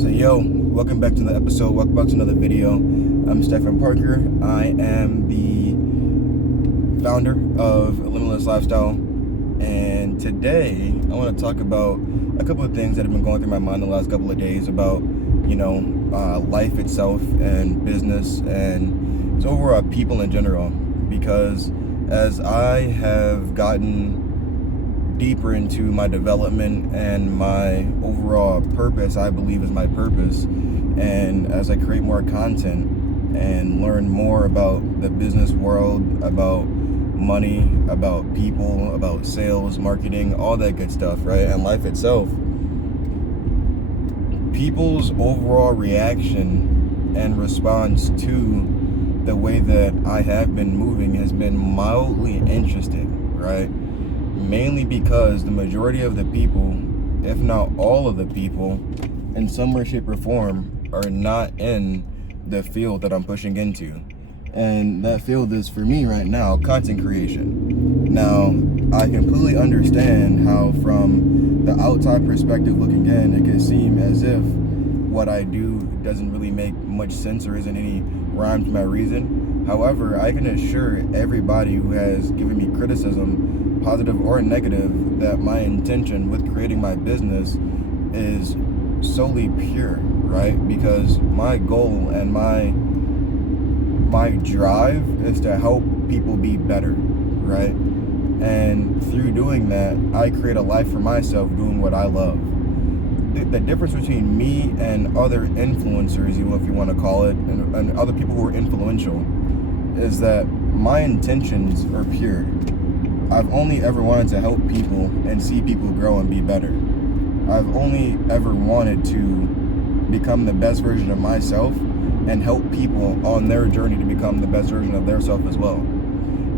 Welcome back to the episode. Welcome back to another video. I'm Stephen Parker. I am the founder of A Limitless Lifestyle, and today I want to talk about a couple of things that have been going through my mind the last couple of days about, life itself and business and just overall people in general. Because as I have gotten deeper into my development and my overall purpose, I believe is my purpose, and as I create more content and learn more about the business world, about money, about people, about sales, marketing, all that good stuff, right, and life itself, people's overall reaction and response to the way that I have been moving has been mildly interesting, right? Mainly because the majority of the people, if not all of the people, in some way, shape, or form, are not in the field that I'm pushing into. And that field is, for me right now, content creation. Now, I completely understand how from the outside perspective looking in, it can seem as if what I do doesn't really make much sense or isn't any rhyme to my reason. However, I can assure everybody who has given me criticism, positive or negative, that my intention with creating my business is solely pure, right? Because my goal and my drive is to help people be better, right? And through doing that, I create a life for myself doing what I love. The difference between me and other influencers, if you want to call it, and other people who are influential, is that my intentions are pure. I've only ever wanted to help people and see people grow and be better. I've only ever wanted to become the best version of myself and help people on their journey to become the best version of their self as well.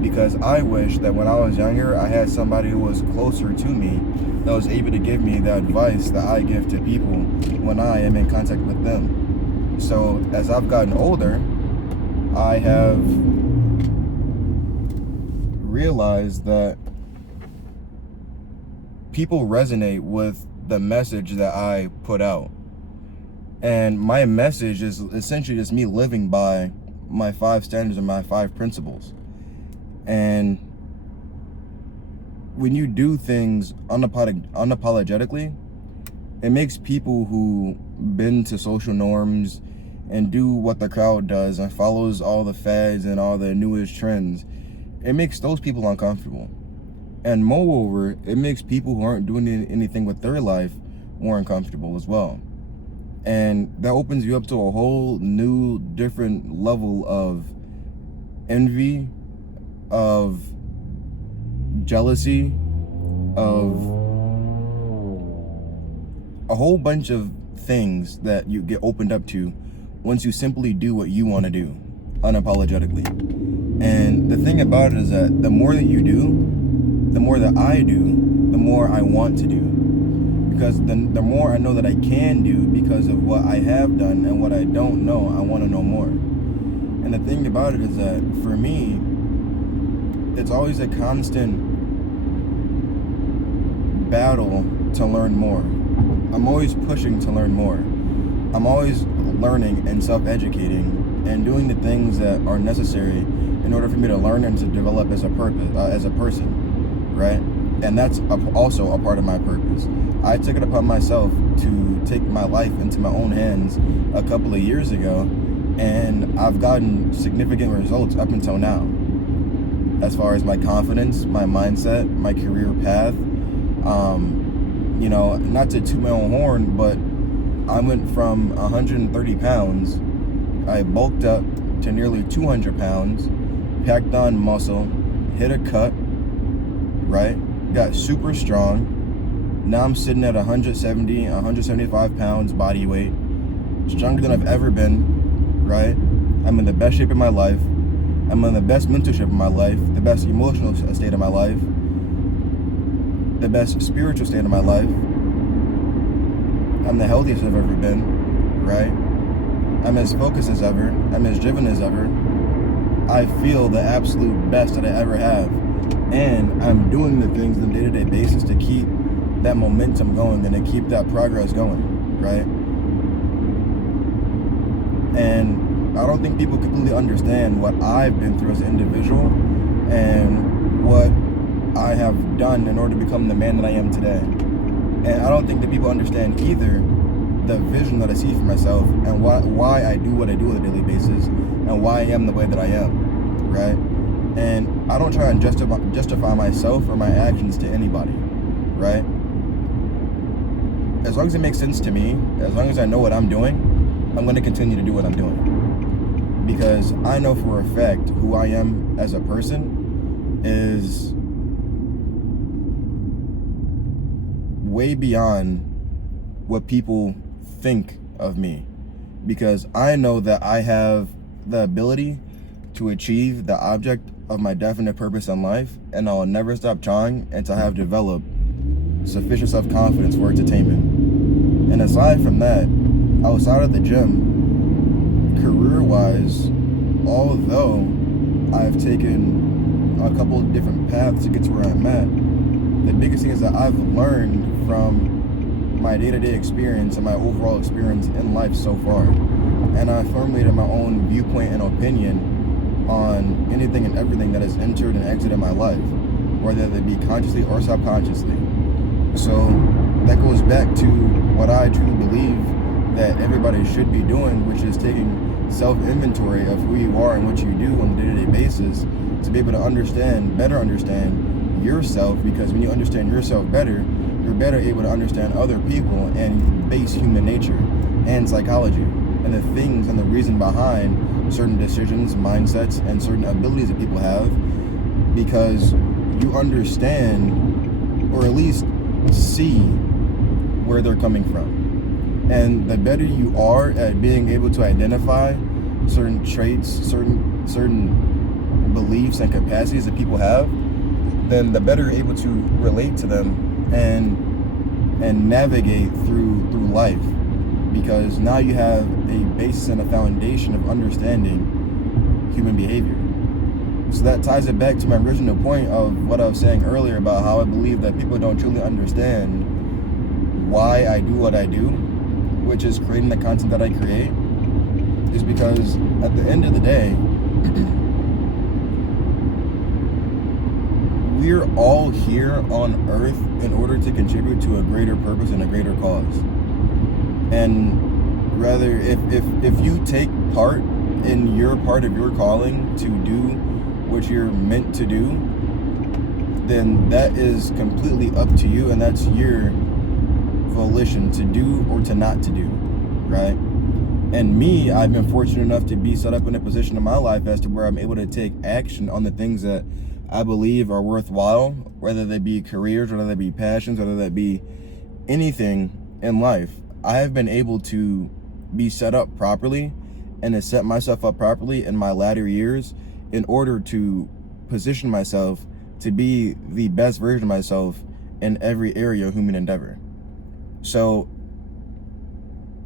Because I wish that when I was younger, I had somebody who was closer to me that was able to give me the advice that I give to people when I am in contact with them. So as I've gotten older, I have realized that people resonate with the message that I put out. And my message is essentially just me living by my 5 standards and my 5 principles. And when you do things unapologetically, it makes people who bend to social norms and do what the crowd does and follows all the fads and all the newest trends, it makes those people uncomfortable. And moreover, it makes people who aren't doing anything with their life more uncomfortable as well. And that opens you up to a whole new, different level of envy, of jealousy, of a whole bunch of things that you get opened up to once you simply do what you want to do unapologetically. And the thing about it is that the more that you do, the more that I do, the more I want to do. Because the more I know that I can do because of what I have done, and what I don't know, I want to know more. And the thing about it is that for me, it's always a constant battle to learn more. I'm always pushing to learn more. I'm always learning and self-educating and doing the things that are necessary in order for me to learn and to develop as a person, right? And that's also a part of my purpose. I took it upon myself to take my life into my own hands a couple of years ago, and I've gotten significant results up until now. As far as my confidence, my mindset, my career path, not to toot my own horn, but I went from 130 pounds, I bulked up to nearly 200 pounds, packed on muscle, hit a cut, right? Got super strong. Now I'm sitting at 175 pounds body weight, stronger than I've ever been, right? I'm in the best shape of my life. I'm in the best mental shape of my life, the best emotional state of my life, the best spiritual state of my life. I'm the healthiest I've ever been, right? I'm as focused as ever. I'm as driven as ever. I feel the absolute best that I ever have. And I'm doing the things on a day-to-day basis to keep that momentum going and to keep that progress going, right? And I don't think people completely understand what I've been through as an individual and what I have done in order to become the man that I am today. And I don't think that people understand either the vision that I see for myself and why I do what I do on a daily basis and why I am the way that I am, right? And I don't try and justify myself or my actions to anybody, right? As long as it makes sense to me, as long as I know what I'm doing, I'm going to continue to do what I'm doing. Because I know for a fact who I am as a person is way beyond what people think of me. Because I know that I have the ability to achieve the object of my definite purpose in life, and I'll never stop trying until I have developed sufficient self-confidence for its attainment. And aside from that, outside of the gym, career-wise, although I've taken a couple of different paths to get to where I'm at, the biggest thing is that I've learned from my day-to-day experience and my overall experience in life so far. And I formulated my own viewpoint and opinion on anything and everything that has entered and exited my life, whether they be consciously or subconsciously. So that goes back to what I truly believe that everybody should be doing, which is taking self-inventory of who you are and what you do on a day-to-day basis to be able to better understand yourself, because when you understand yourself better, you're better able to understand other people and base human nature and psychology and the things and the reason behind certain decisions, mindsets, and certain abilities that people have, because you understand, or at least see where they're coming from. And the better you are at being able to identify certain traits, certain beliefs and capacities that people have, then the better you're able to relate to them and navigate through life. Because now you have a basis and a foundation of understanding human behavior. So that ties it back to my original point of what I was saying earlier about how I believe that people don't truly understand why I do what I do, which is creating the content that I create, is because at the end of the day, we're all here on Earth in order to contribute to a greater purpose and a greater cause. And rather, if you take part in your part of your calling to do what you're meant to do, then that is completely up to you, and that's your volition to do or to not to do, right? And me, I've been fortunate enough to be set up in a position in my life as to where I'm able to take action on the things that I believe are worthwhile, whether they be careers, whether they be passions, whether that be anything in life. I have been able to be set up properly and to set myself up properly in my latter years in order to position myself to be the best version of myself in every area of human endeavor. So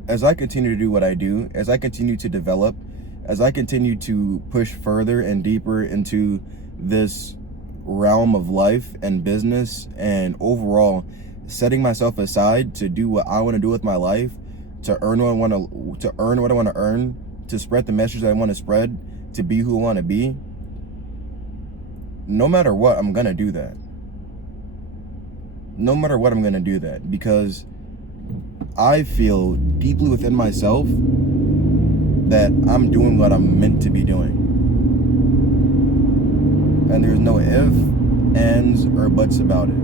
as I continue to do what I do, as I continue to develop, as I continue to push further and deeper into this realm of life and business and overall setting myself aside to do what I want to do with my life, to earn what I want to earn, to spread the message that I want to spread, to be who I want to be, no matter what, I'm going to do that. No matter what, I'm going to do that, because I feel deeply within myself that I'm doing what I'm meant to be doing. And there's no ifs, ands, or buts about it.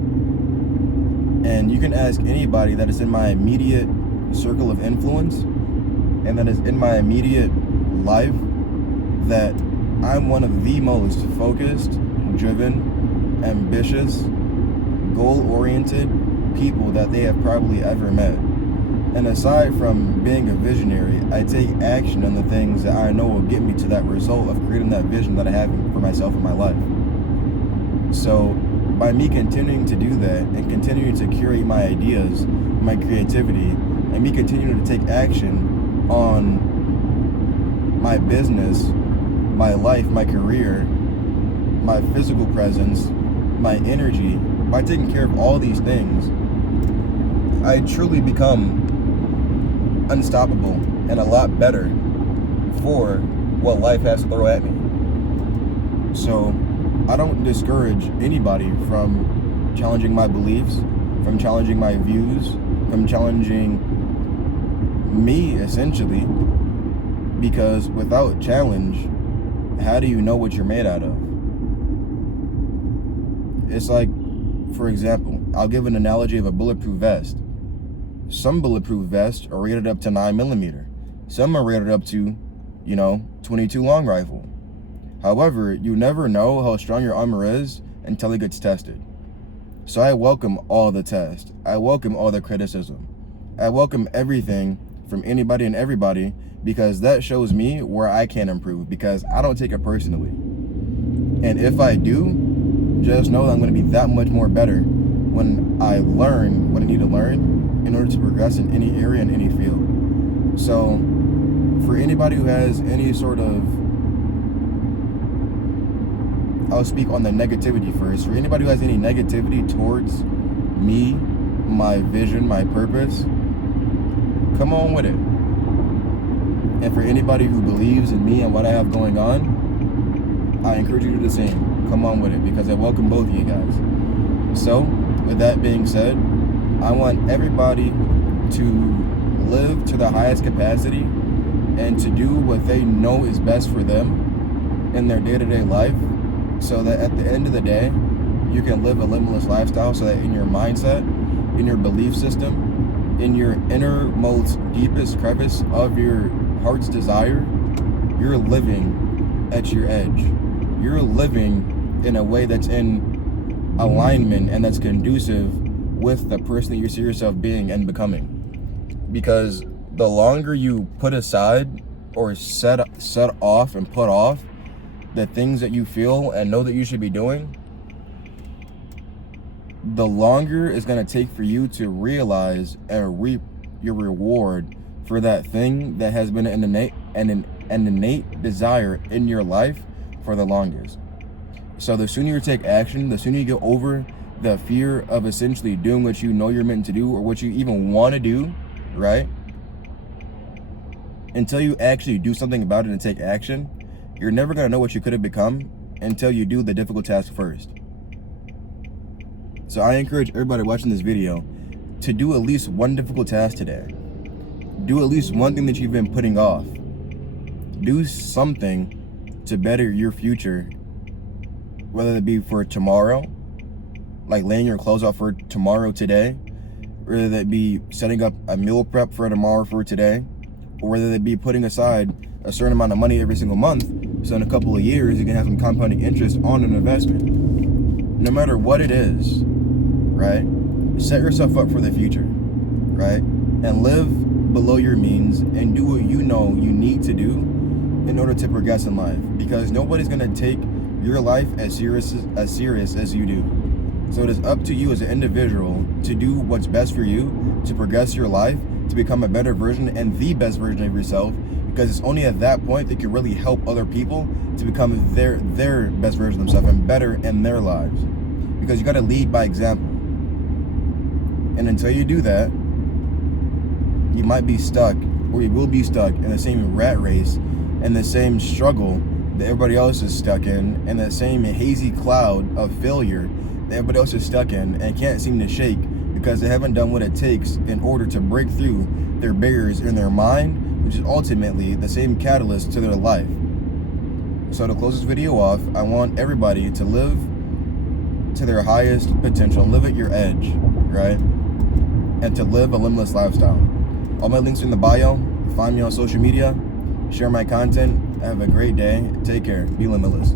And you can ask anybody that is in my immediate circle of influence and that is in my immediate life that I'm one of the most focused, driven, ambitious, goal-oriented people that they have probably ever met. And aside from being a visionary, I take action on the things that I know will get me to that result of creating that vision that I have for myself in my life. So by me continuing to do that and continuing to curate my ideas, my creativity, and me continuing to take action on my business, my life, my career, my physical presence, my energy, by taking care of all these things, I truly become unstoppable and a lot better for what life has to throw at me. So I don't discourage anybody from challenging my beliefs, from challenging my views, from challenging me, essentially, because without challenge, how do you know what you're made out of? It's like, for example, I'll give an analogy of a bulletproof vest. Some bulletproof vests are rated up to 9mm. Some are rated up to, 22 long rifle. However, you never know how strong your armor is until it gets tested. So I welcome all the tests. I welcome all the criticism. I welcome everything from anybody and everybody, because that shows me where I can improve, because I don't take it personally. And if I do, just know that I'm going to be that much more better when I learn what I need to learn in order to progress in any area, in any field. So for anybody who has any sort of, I'll speak on the negativity first. For anybody who has any negativity towards me, my vision, my purpose, come on with it. And for anybody who believes in me and what I have going on, I encourage you to do the same. Come on with it, because I welcome both of you guys. So, with that being said, I want everybody to live to the highest capacity and to do what they know is best for them in their day-to-day life, so that at the end of the day, you can live a limitless lifestyle, so that in your mindset, in your belief system, in your innermost, deepest crevice of your heart's desire, you're living at your edge. You're living in a way that's in alignment and that's conducive with the person that you see yourself being and becoming. Because the longer you put aside or set off and put off the things that you feel and know that you should be doing, the longer it's going to take for you to realize and reap your reward for that thing that has been an innate desire in your life for the longest. So the sooner you take action, the sooner you get over the fear of essentially doing what you know you're meant to do or what you even want to do, right? Until you actually do something about it and take action, you're never going to know what you could have become until you do the difficult task first. So I encourage everybody watching this video to do at least one difficult task today. Do at least one thing that you've been putting off. Do something to better your future, whether it be for tomorrow, like laying your clothes out for tomorrow today, whether that be setting up a meal prep for tomorrow for today, or whether that be putting aside a certain amount of money every single month, so in a couple of years you can have some compounding interest on an investment. No matter what it is, right? Set yourself up for the future, right? And live below your means and do what you know you need to do in order to progress in life, because nobody's going to take your life as serious as you do. So it is up to you as an individual to do what's best for you, to progress your life, to become a better version and the best version of yourself, because it's only at that point that you can really help other people to become their best version of themselves and better in their lives. Because you got to lead by example. And until you do that, you might be stuck, or you will be stuck in the same rat race and the same struggle that everybody else is stuck in, and the same hazy cloud of failure that everybody else is stuck in and can't seem to shake, because they haven't done what it takes in order to break through their barriers in their mind, which is ultimately the same catalyst to their life. So to close this video off, I want everybody to live to their highest potential, live at your edge, right? And to live a limitless lifestyle. All my links are in the bio. Find me on social media. Share my content. Have a great day. Take care. Be limitless.